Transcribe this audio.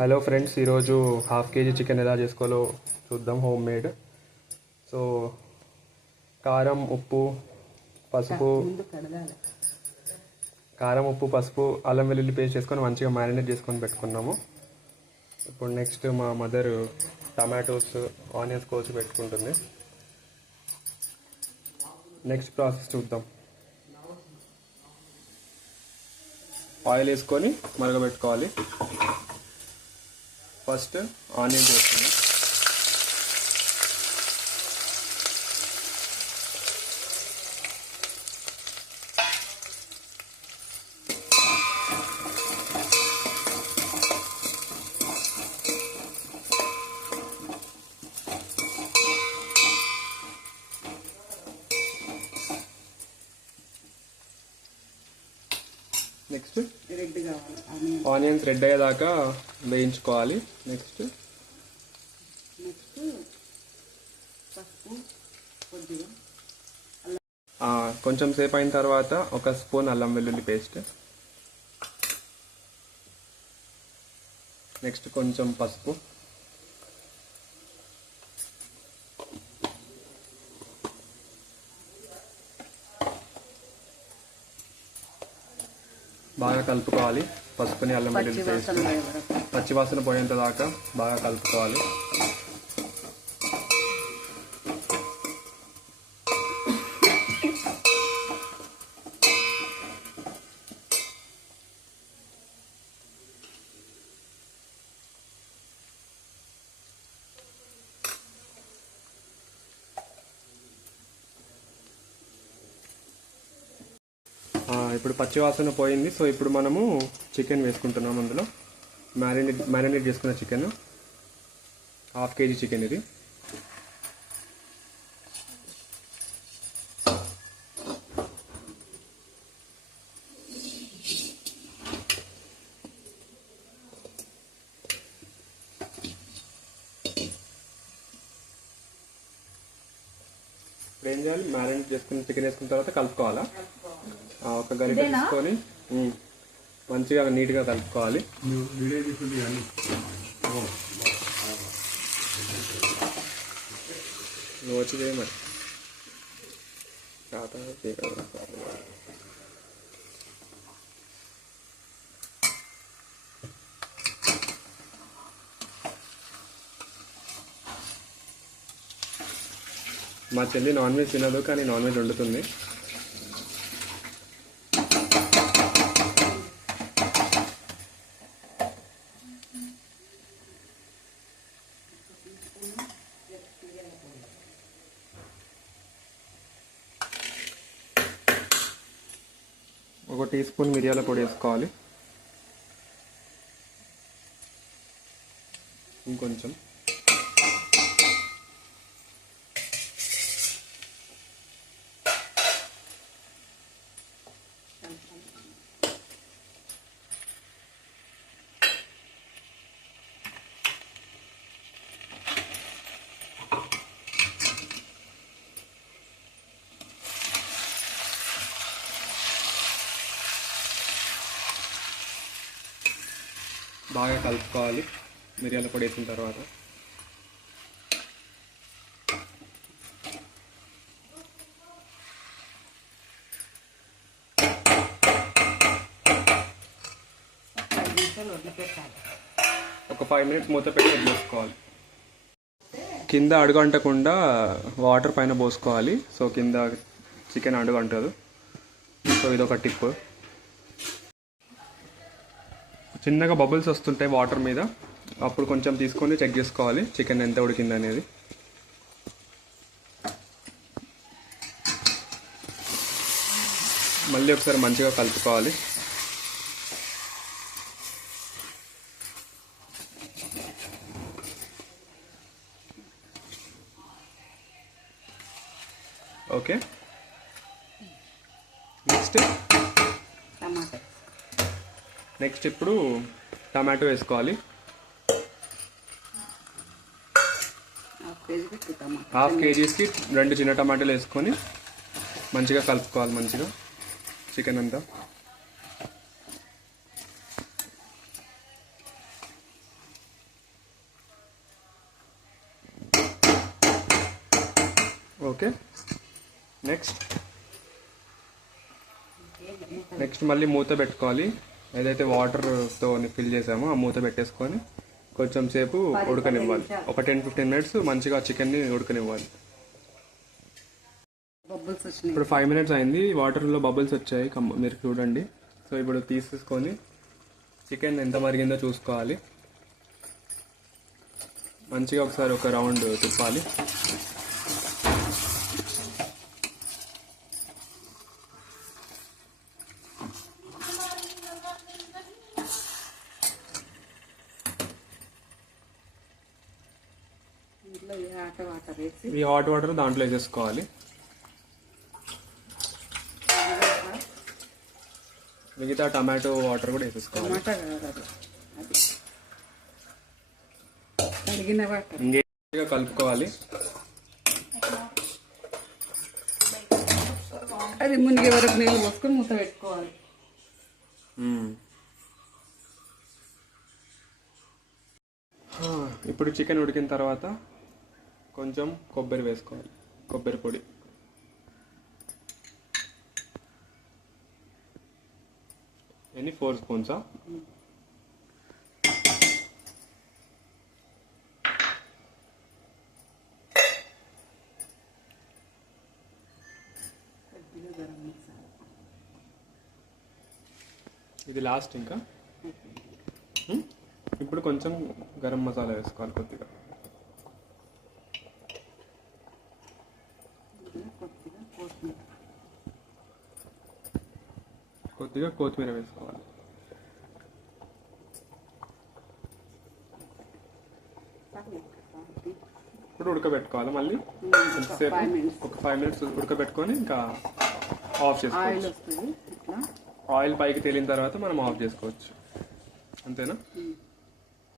Hello friends, ఈరోజు half KG chicken ఎలా చేసుకోవాలో చూద్దాం. Home made. సో కారం ఉప్పు పసుపు అల్లం వెల్లుల్లి పేస్ట్ చేసుకొని మంచిగా మ్యారినేట్ చేసుకొని పెట్టుకున్నాము. ఇప్పుడు నెక్స్ట్ మా మదర్ టమాటోస్ ఆనియన్స్ కోసి పెట్టుకుంటుంది. నెక్స్ట్ ప్రాసెస్ చూద్దాం. ఆయిల్ వేసుకొని మరగబెట్టుకోవాలి. ఫస్ట్ ఆనియన్స్ వేసుకుని నెక్స్ట్ ఆనియన్స్ రెడ్ అయ్యేదాకా వేయించుకోవాలి. నెక్స్ట్ కొంచెం సేపు అయిన తర్వాత ఒక స్పూన్ అల్లం వెల్లుల్లి పేస్ట్, నెక్స్ట్ కొంచెం పసుపు, బాగా కలుపుకోవాలి. పసుపుని అల్లం వెల్లుల్లి పేస్ట్ పచ్చివాసన పోయేంత దాకా బాగా కలుపుకోవాలి. ఇప్పుడు పచ్చివాసన పోయింది. సో ఇప్పుడు మనము చికెన్ వేసుకుంటున్నాం. అందులో మ్యారినేట్ చేసుకున్న చికెన్, హాఫ్ కేజీ చికెన్ ఇది. ఇప్పుడు ఏం చేయాలి? మ్యారినేట్ చేసుకున్న చికెన్ వేసుకున్న తర్వాత కలుపుకోవాలా? ఒక గరిట తీసుకొని మంచిగా నీట్గా కలుపుకోవాలి. నువ్వు వచ్చిదే మరి మా చెల్లి నాన్ వెజ్ తినదు, కానీ నాన్ వెజ్ వండుతుంది. ఒక టీ స్పూన్ మిరియాల పొడి వేసుకోవాలి. ఇంకొంచెం బాగా కలుపుకోవాలి. మిరియాల పొడి వేసిన తర్వాత ఒక 5 మినిట్స్ మూత పెట్టి వదిలేసుకోవాలి. కింద అడుగు అంటకుండా వాటర్ పైన పోసుకోవాలి. సో కింద చికెన్ అడుగు అంటదు. సో ఇదొక టిప్. చిన్నగా బబుల్స్ వస్తుంటాయి వాటర్ మీద, అప్పుడు కొంచెం తీసుకొని చెక్ చేసుకోవాలి చికెన్ ఎంత ఉడికింది అనేది. మళ్ళీ ఒకసారి మంచిగా కలుపుకోవాలి. ఓకే, నెక్స్ట్ ఇప్పుడు టమాటో వేసుకోవాలి. హాఫ్ కేజీస్కి 2 చిన్న టమాటాలు వేసుకొని మంచిగా కలుపుకోవాలి. మంచిగా చికెన్ అంతా ఓకే, నెక్స్ట్ మళ్ళీ మూత పెట్టుకోవాలి. ఏదైతే వాటర్తో ఫిల్ చేసామో ఆ మూత పెట్టేసుకొని కొంచెం సేపు ఉడకనివ్వాలి. ఒక 10-15 మినిట్స్ మంచిగా చికెన్ని ఉడకనివ్వాలి. ఇప్పుడు 5 మినిట్స్ అయింది, వాటర్లో బబుల్స్ వచ్చాయి, మీరు చూడండి. సో ఇప్పుడు తీసేసుకొని చికెన్ ఎంత మరిగిందో చూసుకోవాలి. మంచిగా ఒకసారి ఒక రౌండ్ తిప్పాలి. ఈ హాట్ వాటర్ దాంట్లో వేసేసుకోవాలి. మిగతా టమాటో వాటర్ కూడా వేసేసుకోవాలి. ఇంకేగా కలుపుకోవాలి. అది మునిగే వరకు నీళ్ళు పోసుకొని మూత పెట్టుకోవాలి. ఇప్పుడు చికెన్ ఉడికిన తర్వాత కొంచెం కొబ్బరి వేసుకోవాలి, కొబ్బరి పొడి. ఎన్ని 4 స్పూన్సా? ఇది లాస్ట్. ఇంకా ఇప్పుడు కొంచెం గరం మసాలా వేసుకోవాలి, కొద్దిగా కొత్తిమీర వేసుకోవాలి. ఇప్పుడు ఉడకబెట్టుకోవాలి. మళ్ళీ ఎంతసేపు? ఒక 5 మినిట్స్ ఉడకబెట్టుకొని ఇంకా ఆఫ్ చేసుకోవచ్చు. ఆయిల్ పైకి తేలిన తర్వాత మనం ఆఫ్ చేసుకోవచ్చు. అంతేనా?